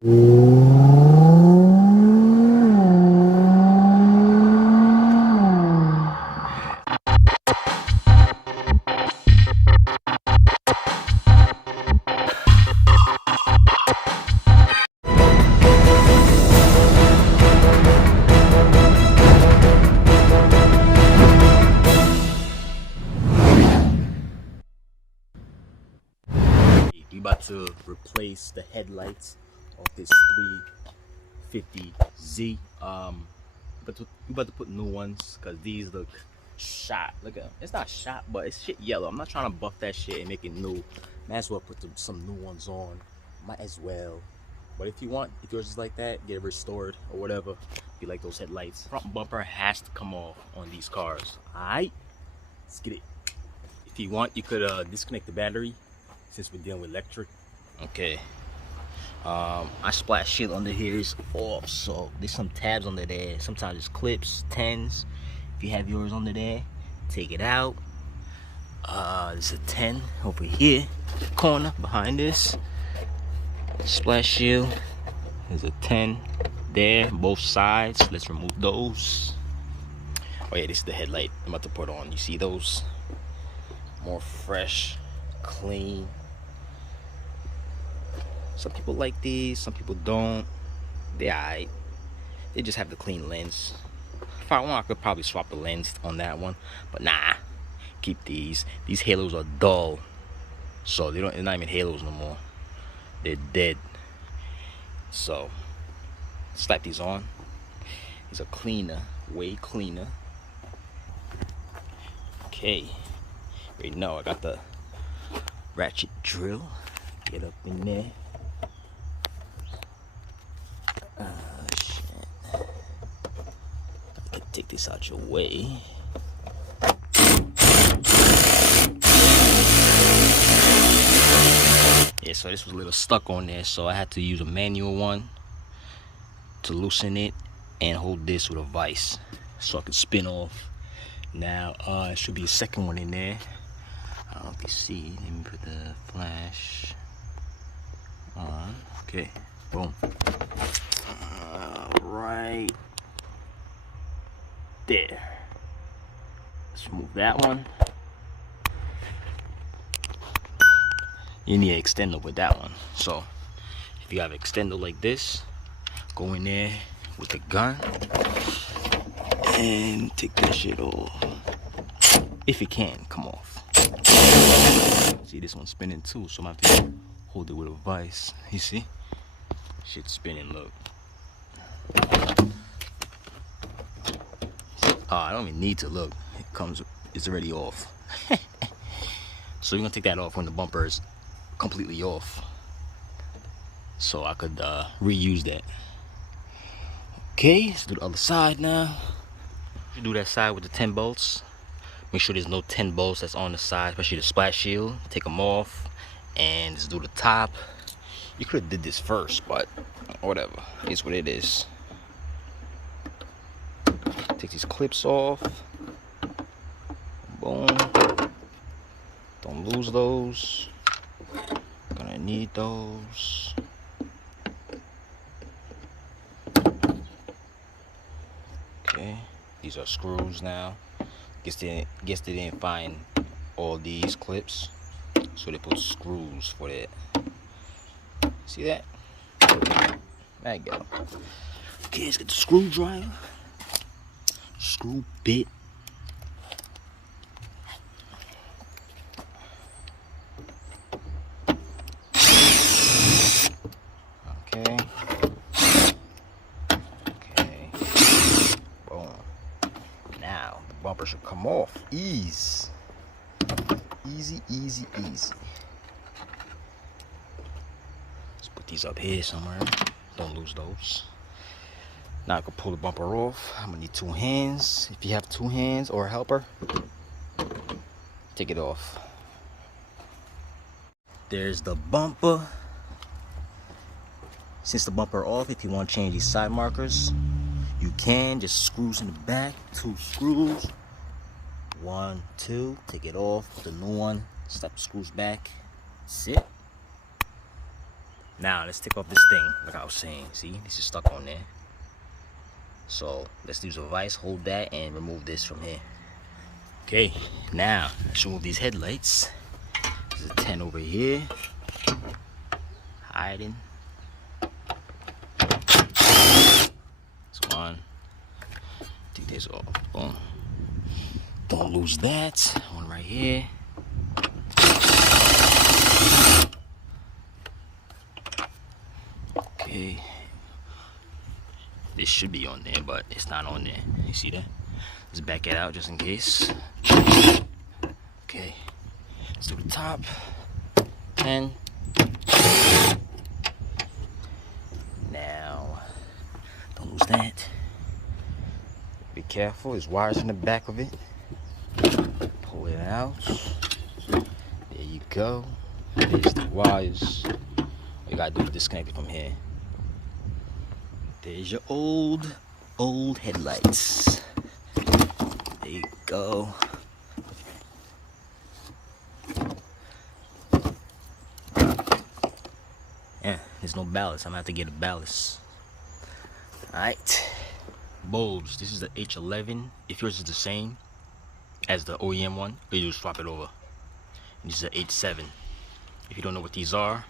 We about to replace the headlights of this 350Z. We about to put new ones because these look shot. Look at them. It's not shot, but it's shit yellow. I'm not trying to buff that shit and make it new. Might as well put some new ones on. Might as well. But if you want, if yours is like that, get it restored or whatever. If you like those headlights, front bumper has to come off on these cars. Alright, let's get it. If you want, you could disconnect the battery since we're dealing with electric. Okay. I splash shit under here is off, so there's some tabs under there. Sometimes it's clips, 10s. If you have yours under there, take it out. There's a 10 over here, corner behind this. Splash shield. There's a 10 there, both sides. Let's remove those. Oh yeah, this is the headlight I'm about to put on. You see those? More fresh, clean. Some people like these, some people don't. They're alright. They just have the clean lens. If I want, I could probably swap the lens on that one, but nah, keep these. These halos are dull, so they're not even halos no more. They're dead. So slap these on. These are cleaner, way cleaner. Okay, right now I got the ratchet drill. Get up in there. Shit. I can take this out your way. Yeah, so this was a little stuck on there, so I had to use a manual one to loosen it and hold this with a vise so I could spin off. Now there should be a second one in there. I don't know if you see. Let me put the flash on. Okay, boom. Right there. Let's remove that one. You need an extender with that one. So if you have an extender like this, go in there with the gun and take that shit off. If it can come off. See, this one's spinning too, so I'm gonna have to hold it with a vise. You see? Shit's spinning, look. I don't even need to look. It's already off. So you're gonna take that off when the bumper is completely off, so I could reuse that. Okay, let's do the other side now. You do that side with the 10 bolts. Make sure there's no 10 bolts that's on the side, especially the splash shield. Take them off and just do the top. You could have did this first, but whatever. It's what it is. Take these clips off. Boom. Don't lose those. Gonna need those. Okay, these are screws now. Guess they didn't find all these clips, so they put screws for that. See that? There you go. Okay, let's get the screwdriver. Screw bit. Okay. Okay. Boom. Now the bumper should come off. Easy, easy, easy. Let's put these up here somewhere. Don't lose those. Now I can pull the bumper off. I'm gonna need 2 hands. If you have 2 hands or a helper, take it off. There's the bumper. Since the bumper off, if you want to change these side markers, you can. Just screws in the back, 2 screws. 1, 2. Take it off. Put the new one. Step the screws back. That's it. Now let's take off this thing. Like I was saying, see, this is stuck on there. So let's use a vise, hold that, and remove this from here. Okay, now let's remove these headlights. There's a 10 over here, hiding. This one. Take this off. Boom. Don't lose that. One right here. Okay. This should be on there, but it's not on there. You see that? Let's back it out just in case. Okay. Let's do the top. 10. Now, don't lose that. Be careful, there's wires in the back of it. Pull it out. There you go. There's the wires. All you gotta do is disconnect it from here. There's your old headlights. There you go. Yeah, there's no ballast. I'm gonna have to get a ballast. Alright. Bulbs. This is the H11. If yours is the same as the OEM one, you just swap it over. And this is the H7. If you don't know what these are,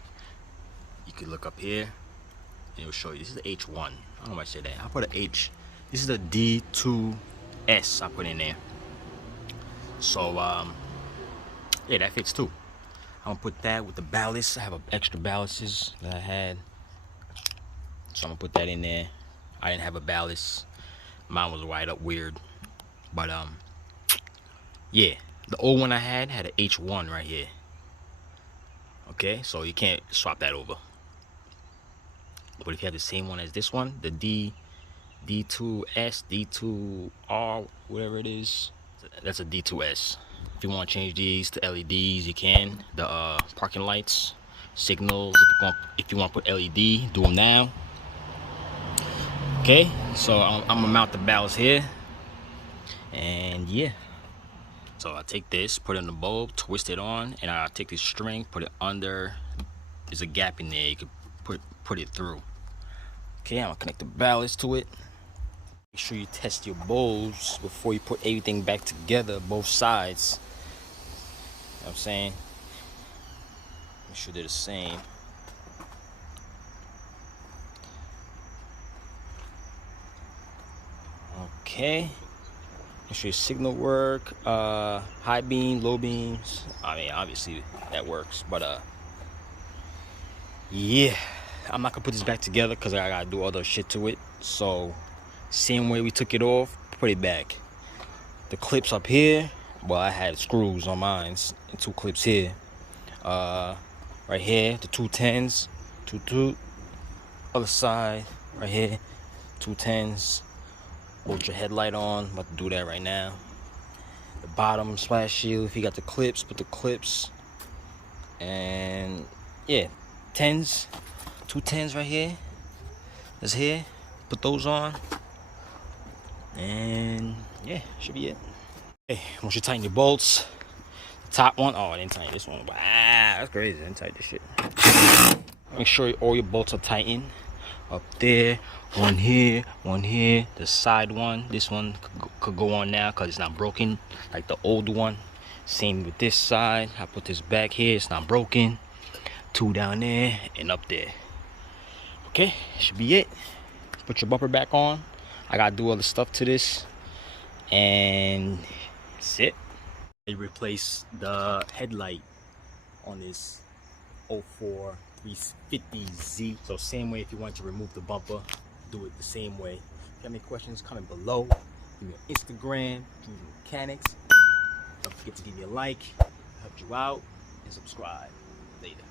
you can look up here and it'll show you. This is the H1. I don't know why I said that. I put an H. This is the D2S I put in there. So yeah, that fits too. I'm gonna put that with the ballast. I have extra ballasts that I had, so I'm gonna put that in there. I didn't have a ballast. Mine was wired up weird, but yeah, the old one I had an H1 right here. Okay, so you can't swap that over. But if you have the same one as this one, the D2S, D2R, whatever it is, that's a D2S. If you want to change these to LEDs, you can. The parking lights, signals, if you want to put LED, do them now. Okay, so I'm gonna mount the ballast here, and yeah. So I take this, put it in the bulb, twist it on, and I take this string, put it under. There's a gap in there, you can put it through. Okay, I'm gonna connect the ballast to it. Make sure you test your bulbs before you put everything back together, both sides. You know what I'm saying? Make sure they're the same. Okay. Make sure your signal work. High beam, low beams. I mean, obviously that works, but yeah. I'm not gonna put this back together because I gotta do other shit to it. So, same way we took it off, put it back. The clips up here, well, I had screws on mine and 2 clips here. Right here, the 210s, two. Other side, right here, 210s. Bolt your headlight on. I'm about to do that right now. The bottom splash shield. If you got the clips, put the clips. And yeah, 10s. 210s right here. That's here. Put those on. And yeah, should be it. Okay, once you tighten your bolts, the top one, oh, I didn't tighten this one. Wow, that's crazy. I didn't tighten this shit. Make sure all your bolts are tightened. Up there, one here, the side one. This one could go on now because it's not broken like the old one. Same with this side. I put this back here, it's not broken. 2 down there and up there. Okay, should be it. Put your bumper back on. I gotta do other stuff to this, and that's it. I replace the headlight on this 04 350Z. So same way, if you want to remove the bumper, do it the same way. If you have any questions, comment below. Give me an Instagram, Juju Mechanics. Don't forget to give me a like, help you out, and subscribe. Later.